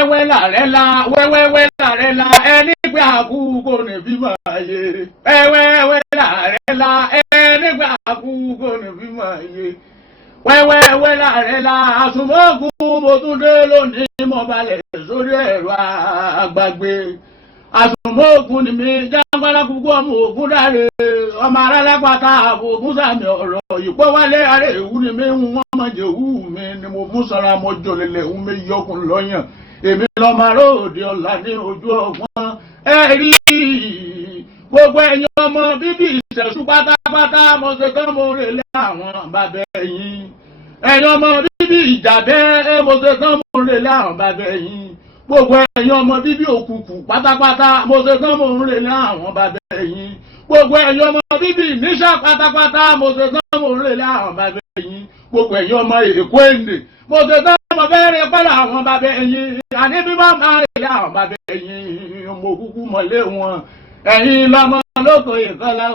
wẹ́wẹ́wẹ́ làrẹ́ la wẹ́wẹ́wẹ́ làrẹ́ la ẹni pé àkúkò ní bímọ ayé wẹ́wẹ́wẹ́ làrẹ́ la ẹni pé àkúkò ní bímọ ayé wẹ́wẹ́wẹ́ làrẹ́ la àsùnmọ́kùn mo tún dé lónìí mo balẹ̀ sórí ẹ̀rọ àgbàgbé àsùnmọ́kùn ni mi jágbára púpọ̀ ọmọ ògún dáre ọmọ arálápàtà ògún sàmì ọ̀rọ̀ ìpọ́ wálé ará èwú ni mi ń wọ́n mọ̀ jẹ́ òwú mi ni mo mú sọ́ra mo jòlélẹ̀ ń mi yọkùn lọ́yàn èmi lọ́mọ aróòdì ọ̀la ní ojú ọgbọ́n ẹ̀rí gbogbo ẹ̀yin ọmọ bíbí ìṣẹ̀ṣú pátápátá mo ṣe kán mo rè lé àwọn bàbá ẹ̀yin ẹ̀yin ọmọ bíbí ìjàbẹ́ mo ṣe kán mo rè lé àwọn bàbá ẹ̀yin gbogbo ẹ̀yin ọmọ bíbí òkùnkùn pátápátá mo ṣe kán mo rè lé àwọn bàbá ẹ̀yin gbogbo ẹ̀yin ọmọ bíbí ìníṣà pátápátá mo ṣe kán mo rè lé àwọn bàbá ẹ̀yin gbogbo ẹ̀yin ọmọ èkó èndè mo ṣe kán mo bẹ̀rẹ̀ pẹ̀lú àwọn bàbá ẹ̀yin àní bí wọ́n máa rè lé àwọn bàbá ẹ̀yin mo kúkú mọ̀lé wọn ẹ̀yin lọ́mọ lóko ìkọlá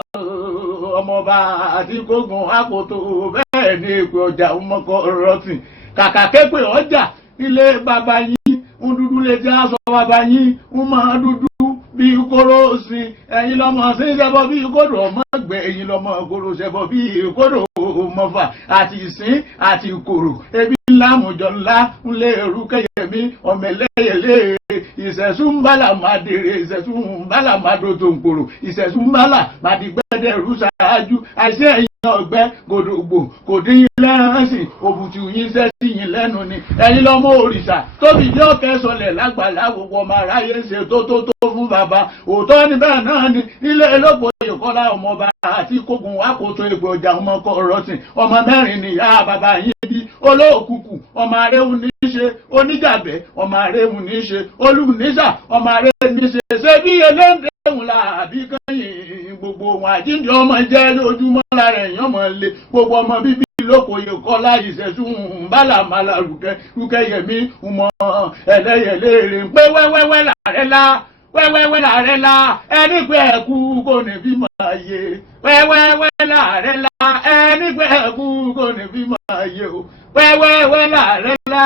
ọmọọba àti kógun àkótó bẹ́ẹ̀ ni èpè ọjà ọmọkọ rọtìn kàkà képe ọjà ilé bàbá yín ń dúdú lè jẹ́ aṣọ bàbá yín ń máa dúdú bí kóró sí ẹ̀yin lọ́mọ sí ṣẹbọ bí kóró ọmọ gbẹ ẹ̀yin lọ́mọ kóró ṣẹbọ bí kóró mọfà àti ìsín àti kòrò ebi ńlá mọ̀jọ̀ ńlá ńlẹ̀ èrú kẹyẹmí ọmọlẹ́yẹlé ìṣẹ̀sùnbálà máa dèrè ìṣẹ̀sùnbálà máa dòtò nkòrò ìṣẹ̀sùnbálà máa di gbẹ́dẹ̀ rú ṣáájú àìsí ẹ̀yìn ọ̀gbẹ́ gòdògbò kò dín yín lẹ́ránṣìn òbùtù yín sẹ́sì yín lẹ́nu ni ẹ̀yin lọ́mọ òrìṣà tóbi ní ọ̀kẹ́ sọlẹ̀ lágbàlá gbogbo ọmọ aráyé ṣe tó fún bàbá òótọ́ ni bẹ́ẹ̀ náà ni ilé olóko ìkọlá ọmọọba àti kógun àkótó egbò ọjà ọmọkọ rọsìn ọmọ mẹ́rin nìyá bàbá yín bí olóòkùkù ọmọ aréhùn ní í ṣe onígàbẹ́ ọmọ aréhùn ní í ṣe olùníṣà ọmọ aréhùn ní í ṣe ṣé bí eléńdé òun là àbí kẹ́yìn gbogbo wọn àjíǹde ọmọ jẹ́ lójúmọ́ lára èèyàn mọ̀ lé gbogbo ọmọ bíbí lóko ìkọlá ìṣẹ̀sùn bálàmàlà rúkẹ́yẹmí mọ ẹlẹ́yẹlé pé wẹ́wẹ́wẹ́ làrẹ́ la wẹ́wẹ́wẹ́ làrẹ́ la ẹni pé ẹ̀kú kò ní bímọ ayé wẹ́wẹ́wẹ́ làrẹ́ la ẹni pé ẹ̀kú kò ní bímọ ayé o wẹ́wẹ́wẹ́ làrẹ́ la.